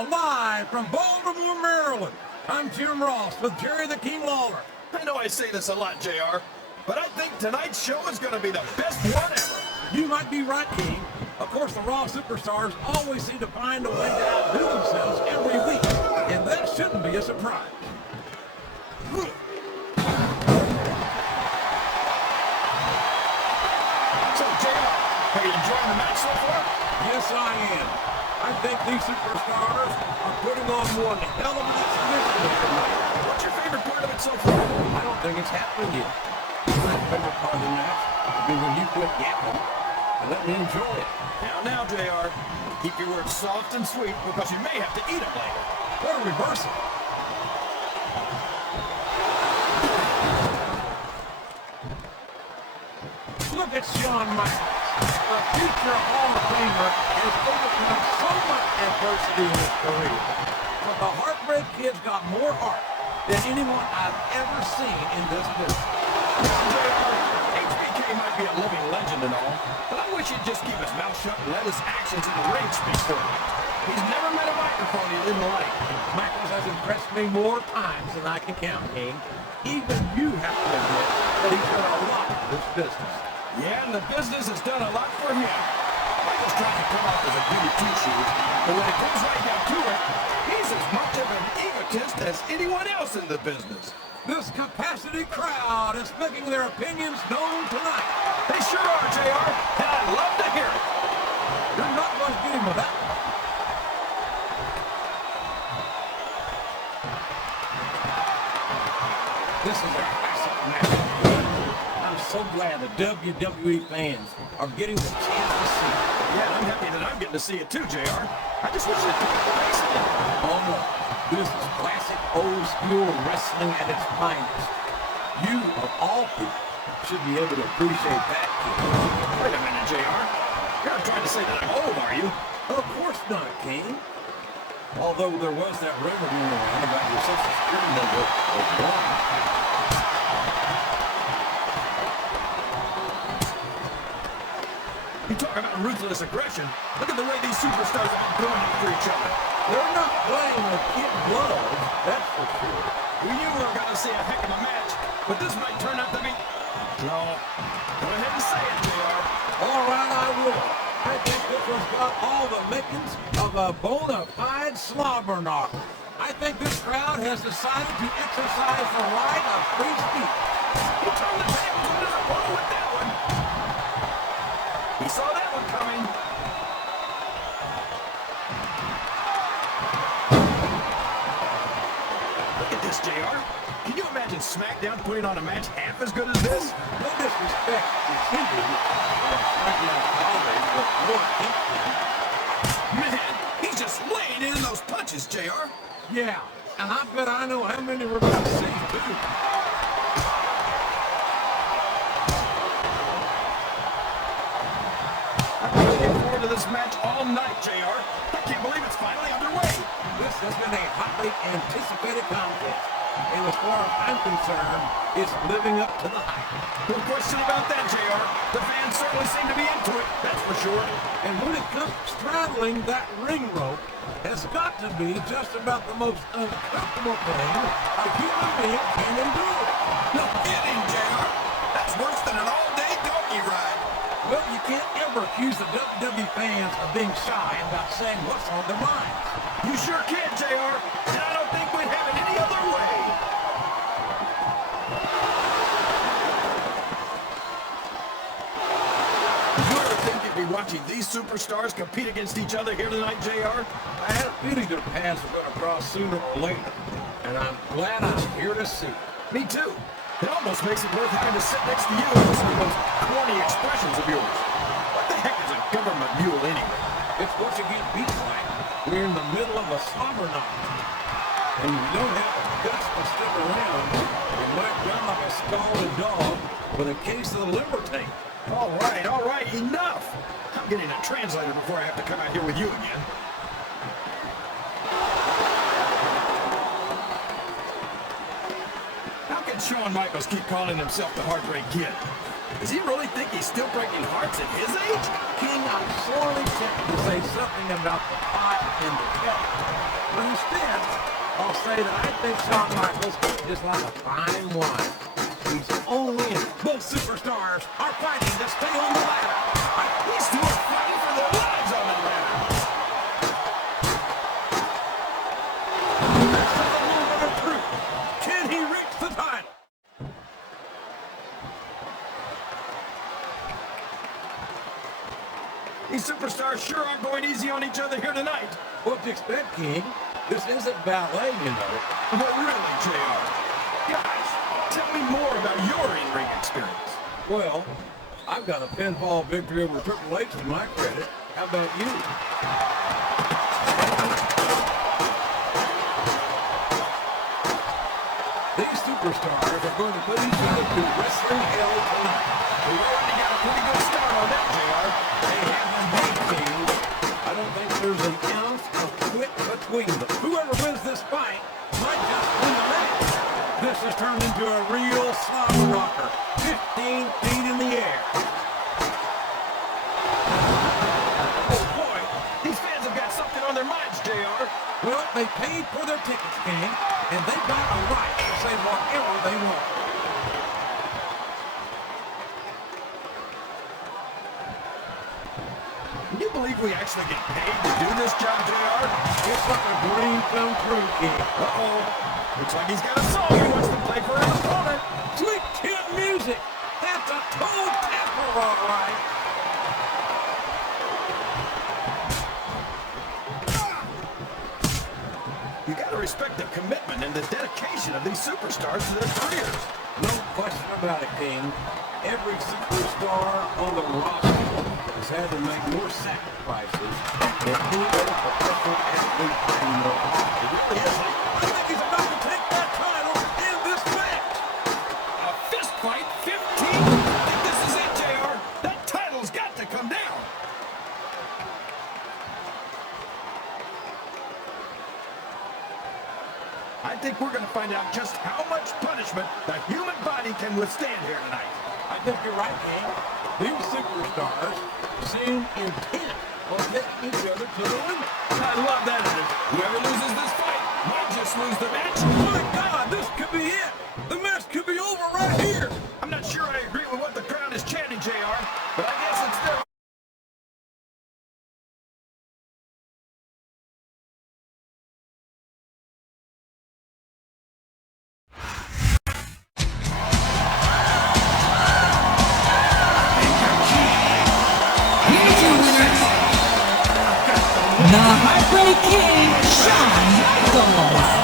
Now, live from Baltimore, Maryland, I'm Jim Ross with Jerry the King Lawler. I know I say this a lot, JR, but I think tonight's show is going to be the best one ever. You might be right, King. Of course, the Raw superstars always seem to find a way to outdo themselves every week, and that shouldn't be a surprise. So, JR, are you enjoying the match so far? Yes, I am. I think these superstars are putting on one hell of an exhibition tonight. What's your favorite part of it so far? I don't think it's happened yet. My favorite part of the match will be when you quit yapping and let me enjoy it. Now, JR, keep your words soft and sweet because you may have to eat them later. What a reversal. Look at Shawn Michaels. A future Hall of Famer has overcome so much adversity in his career. But the Heartbreak Kid's got more heart than anyone I've ever seen in this business. HBK might be a living legend and all, but I wish he'd just keep his mouth shut and let his actions in the ring speak for him. He's never met a microphone he didn't like. Michaels has impressed me more times than I can count, King. Even you have to admit that he's done a lot in this business. Yeah, and the business has done a lot for him. Michael's trying to come off as a goody two-shoes, but when it comes right down to it, he's as much of an egotist as anyone else in the business. This capacity crowd is making their opinions known tonight. They sure are, JR, and I'd love to hear it. You're not going to get him with that one. This is a classic match. I'm so glad the WWE fans are getting the chance to see it. Yeah, and I'm happy that I'm getting to see it too, JR. I just wish they'd put the face in it. Oh no, this is classic old school wrestling at its finest. You, of all people, should be able to appreciate that, King. Wait a minute, JR. You're not trying to say that I'm old, are you? Of course not, King. Although there was that rumor going around about your social security number was wrong. You talk about ruthless aggression. Look at the way these superstars are going after each other. They're not playing with kid gloves, that's for sure. We knew we were going to see a heck of a match, but this might turn out to be... No. Go ahead and say it, JR. All right, I will. I think this one's got all the makings of a bona fide slobber knocker. I think this crowd has decided to exercise the right of free speech. He turned the tables on his opponent with that one. He saw that one coming. Look at this, JR. Can you imagine SmackDown putting on a match half as good as this? No disrespect to Cindy, SmackDown colleagues, but more empty. Man, he's just laying in those punches, JR. Yeah, and I bet I know how many we're going to see, too. I've been looking forward to this match all night, JR. I can't believe it's finally underway. This has been a hotly anticipated contest, and as far as I'm concerned, it's living up to the hype. No question about that, JR. The fans certainly seem to be into it, that's for sure. And when it comes to straddling that ring rope, has got to be just about the most uncomfortable thing a human being can endure. No kidding, JR. That's worse than an all-day donkey ride. Well, you can't ever accuse the WWE fans of being shy about saying what's on their minds. You sure can, JR. And I don't think we'd have it any other way. Did you ever think you'd be watching these superstars compete against each other here tonight, JR? I had a feeling their paths were going to cross sooner or later, and I'm glad I'm here to see. Me too. It almost makes it worth having to sit next to you and listen to those corny expressions of yours. What the heck is a government mule anyway? It's what you get beat like. We're in the middle of a slobber knock. And you don't have the guts to stick around. You might run like a scalded dog with a case of the liver tape. All right, enough. I'm getting a translator before I have to come out here with you again. How can Shawn Michaels keep calling himself the Heartbreak Kid? Does he really think he's still breaking hearts at his age? King, I'm sorely tempted to say something about the pot and the kettle. But instead, I'll say that I think Shawn Michaels is like a fine wine. He's only in. Both superstars are fighting to stay on the ladder. These two are fighting for their lives on the ladder. This is the moment of truth. Can he reach the title? These superstars sure aren't going easy on each other here tonight. What to expect, King? This isn't ballet, you know. But really, JR. Guys, tell me more about your in-ring experience. Well, I've got a pinfall victory over Triple H to my credit. How about you? These superstars are going to put each other through wrestling hell tonight. We already got a pretty good start on that, JR. They haven't made King. I don't think there's an ounce of quit between them. Whoever wins this fight might just win the match. This has turned into a real slobber rocker. 15 feet in the air. Oh boy, these fans have got something on their minds, JR. Well, they paid for their tickets, King, and they've got a right to say whatever they want. Can you believe we actually get paid to do this job, JR? It's like a dream come true, King. Uh-oh. Looks like he's got a song he wants to play for his opponent. Sweet kid music. That's a total tapper, all right. You gotta respect the commitment and the dedication of these superstars to their careers. No question about it, King. Every superstar on the roster has had to make more sacrifices than any other professional athlete I know. It really is. I think he's about to take that title in this match. A fist fight, 15? I think this is it, JR. That title's got to come down. I think we're going to find out just how much punishment the human body can withstand here tonight. I think you're right, King. These superstars seem intent on getting each other to the limit. I love that in it. Whoever loses this fight might just lose the match. My God, this could be it. The match could be over right here. I'm not sure I agree with what the crowd is chanting, JR, but I guess it's their... The Heartbreak King, Shawn Michaels.